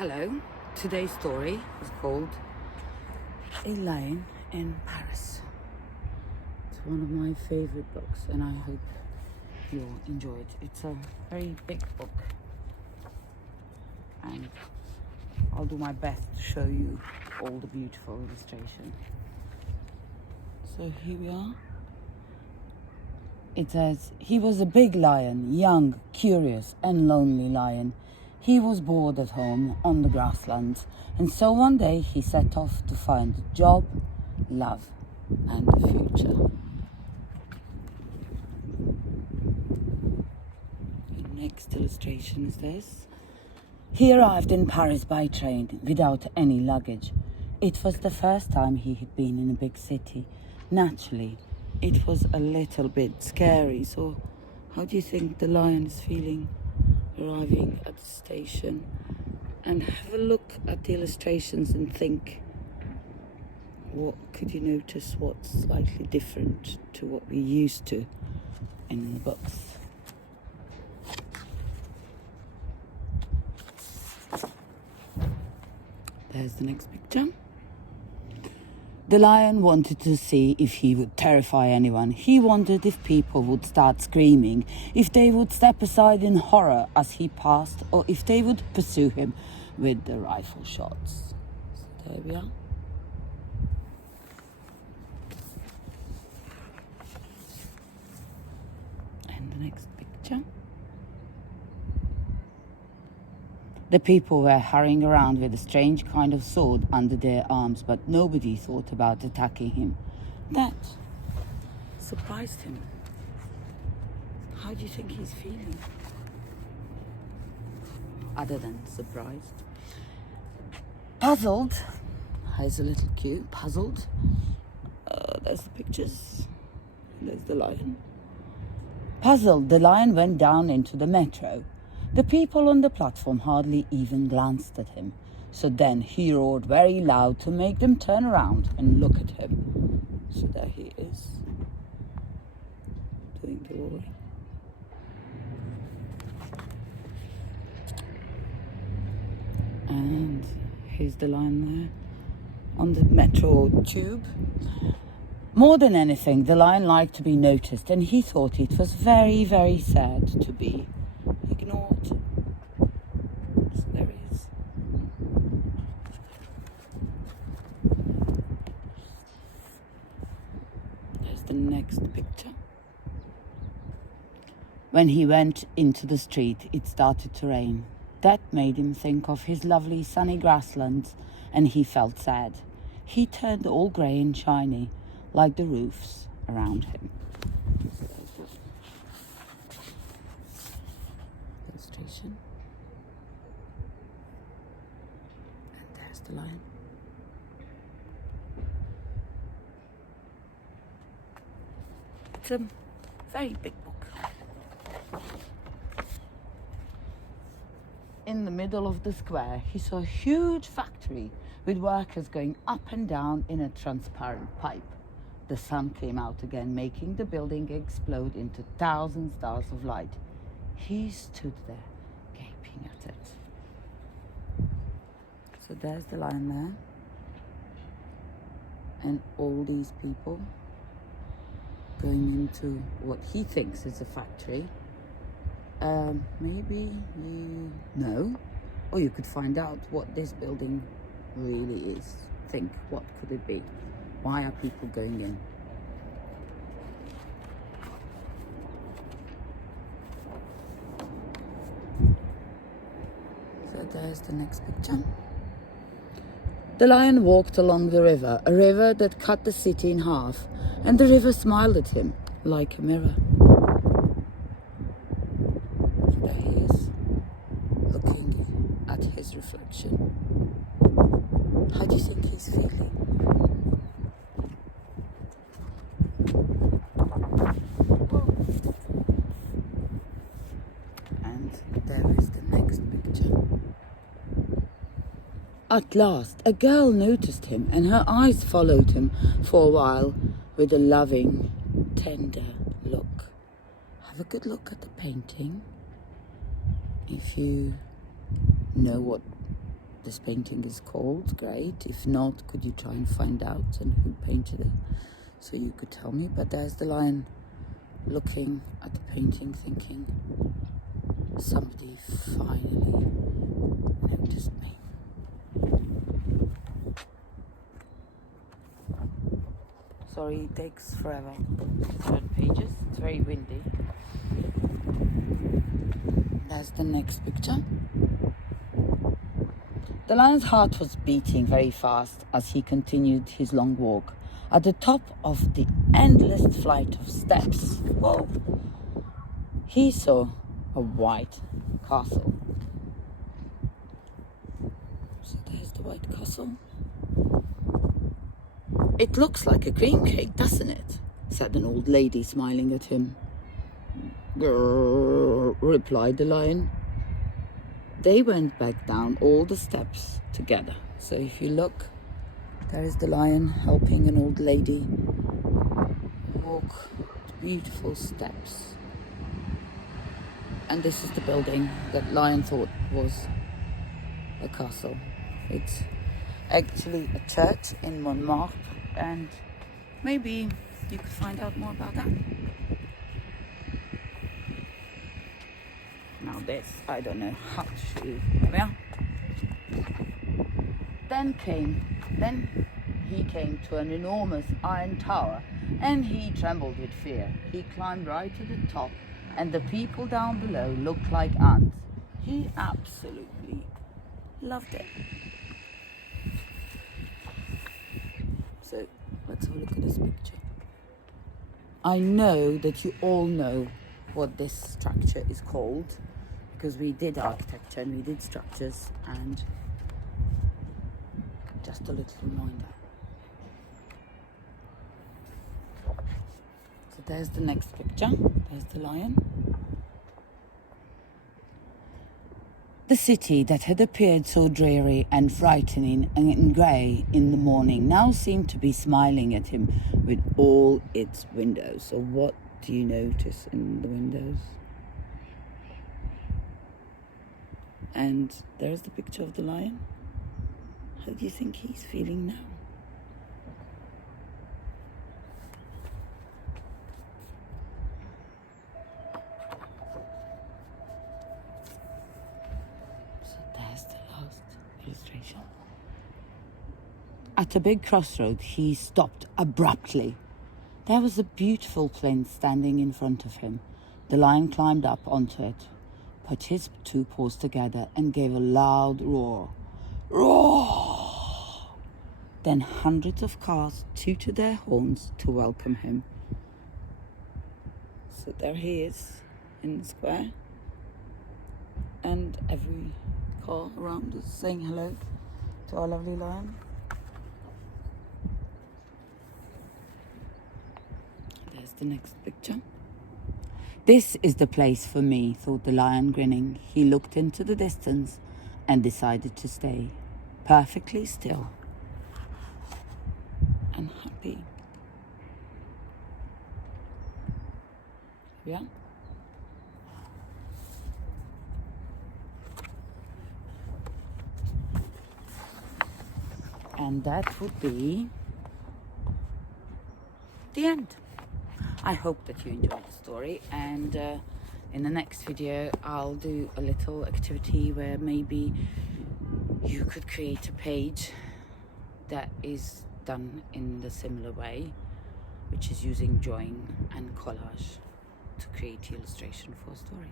Hello, today's story is called A Lion in Paris. It's one of my favorite books and I hope you'll enjoy it. It's a very big book and I'll do my best to show you all the beautiful illustration. So here we are. It says, he was a big lion, young, curious and lonely lion. He was bored at home on the grasslands, and so one day he set off to find a job, love, and the future. The next illustration is this. He arrived in Paris by train without any luggage. It was the first time he had been in a big city. Naturally, it was a little bit scary. So how do you think the lion is feeling arriving at the station? And have a look at the illustrations and think, what could you notice what's slightly different to what we're used to in the books? There's the next picture. The lion wanted to see if he would terrify anyone. He wondered if people would start screaming, if they would step aside in horror as he passed, or if they would pursue him with the rifle shots. So there we are. And the next picture. The people were hurrying around with a strange kind of sword under their arms, but nobody thought about attacking him. That surprised him. How do you think he's feeling? Other than surprised. Puzzled. Here's a little cue. Puzzled. There's the pictures. There's the lion. Puzzled, the lion went down into the metro. The people on the platform hardly even glanced at him. So then he roared very loud to make them turn around and look at him. So there he is, doing the roaring. And here's the lion there on the metro tube. More than anything, the lion liked to be noticed, and he thought it was very, very sad to be ignored. So there he is. There's the next picture. When he went into the street, it started to rain. That made him think of his lovely sunny grasslands, and he felt sad. He turned all grey and shiny, like the roofs around him. Illustration. And there's the lion. It's a very big book. In the middle of the square, he saw a huge factory with workers going up and down in a transparent pipe. The sun came out again, making the building explode into thousand stars of light. He stood there, gaping at it. So there's the lion there. And all these people going into what he thinks is a factory. Maybe you know, or you could find out what this building really is. Think, what could it be? Why are people going in? So there's the next picture. The lion walked along the river, a river that cut the city in half, and the river smiled at him like a mirror. So there he is, looking at his reflection. How do you think he's feeling? And there is the next picture. At last, a girl noticed him, and her eyes followed him for a while with a loving, tender look. Have a good look at the painting. If you know what this painting is called, great. If not, could you try and find out and who painted it, so you could tell me. But there's the lion looking at the painting thinking, somebody finally noticed me. Sorry, it takes forever to turn pages. It's very windy. There's the next picture. The lion's heart was beating very fast as he continued his long walk. At the top of the endless flight of steps, whoa, he saw a white castle. So there's the white castle. It looks like a cream cake, doesn't it? Said an old lady, smiling at him. Grrr, replied the lion. They went back down all the steps together. So if you look, there is the lion helping an old lady walk the beautiful steps. And this is the building that lion thought was a castle. It's actually a church in Montmartre, and maybe you could find out more about that. Now this, I don't know how to show you. There we are. Then he came to an enormous iron tower, and he trembled with fear. He climbed right to the top, and the people down below looked like ants. He absolutely loved it. So let's have a look at this picture. I know that you all know what this structure is called, because we did architecture and we did structures, and just a little reminder. So there's the next picture. There's the lion. The city that had appeared so dreary and frightening and grey in the morning now seemed to be smiling at him with all its windows. So what do you notice in the windows? And there's the picture of the lion. How do you think he's feeling now? So there's the last illustration. At a big crossroad, he stopped abruptly. There was a beautiful plinth standing in front of him. The lion climbed up onto it, put his two paws together, and gave a loud roar. Roar! Then hundreds of cars tooted their horns to welcome him. So there he is in the square, and every car around is saying hello to our lovely lion. There's the next picture. This is the place for me, thought the lion, grinning. He looked into the distance and decided to stay perfectly still and happy. Yeah. And that would be the end. I hope that you enjoyed the story, and in the next video I'll do a little activity where maybe you could create a page that is done in the similar way, which is using drawing and collage to create the illustration for a story.